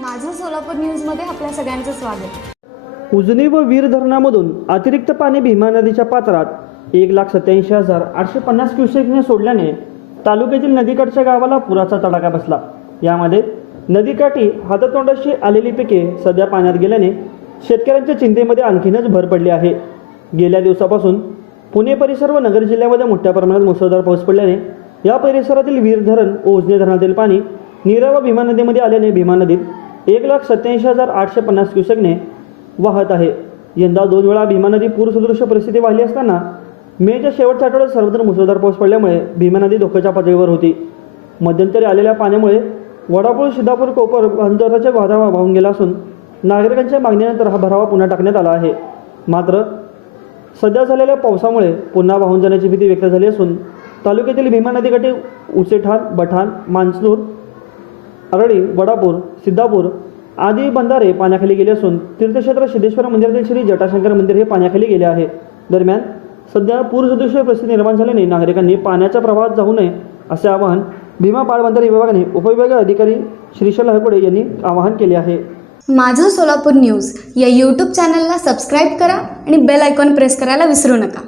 माझं सोलापूर न्यूजमध्ये आपल्या सगळ्यांचं स्वागत. उजनी व वीर धरणामधून अतिरिक्त पाणी भीमा नदीच्या पात्रात एक लाख सत्याऐंशी हजार आठशे पन्नास क्युसेकने सोडल्याने तालुक्यातील नदीकडच्या गावाला पुराचा तडाखा बसला. यामध्ये नदीकाठी हाततोंडाशी आलेली पिके सध्या पाण्यात गेल्याने शेतकऱ्यांच्या चिंतेमध्ये आणखीनच भर पडली आहे. गेल्या दिवसापासून पुणे परिसर व नगर जिल्ह्यामध्ये मोठ्या प्रमाणात मुसळधार पाऊस पडल्याने या परिसरातील वीर धरण व उजनी धरणातील पाणी नीरा व भीमा नदीमध्ये आल्याने भीमा नदीत एक लाख सत्याऐंशी हजार आठशे पन्नास क्युसेकने वाहत आहे. यंदा दोन वेळा भीमा नदी पूरसदृश्य परिस्थिती वाहिली असताना मेच्या शेवटच्या आठवड्यात सर्वत्र मुसळधार पाऊस पडल्यामुळे भीमा नदी धोक्याच्या पातळीवर होती. मध्यंतरी आलेल्या पाण्यामुळे वडापूर सिद्धापूर कोपर अंतराच्या भरावा वाहून गेला असून नागरिकांच्या मागणीनंतर हा भरावा पुन्हा टाकण्यात आला आहे. मात्र सध्या झालेल्या पावसामुळे पुन्हा वाहून जाण्याची भीती व्यक्त झाली असून तालुक्यातील भीमा नदीकाठी उचेठाण बठाण मानसूर आरळी वडापूर सिद्धापूर आदी बंधारे पाण्याखाली गेले असून तीर्थक्षेत्र सिद्धेश्वर मंदिरातील श्री जटाशंकर मंदिर हे पाण्याखाली गेले आहे. दरम्यान सध्या पूरसदृश्य परिस्थिती निर्माण झाल्याने नागरिकांनी पाण्याच्या प्रवाहात जाऊ नये असे आवाहन भीमा पाटबंधारे विभागाने उपविभागीय अधिकारी श्रीशल हरपुडे यांनी आवाहन केले आहे. माझं सोलापूर न्यूज या यूट्यूब चॅनलला सबस्क्राईब करा आणि बेल आयकॉन प्रेस करायला विसरू नका.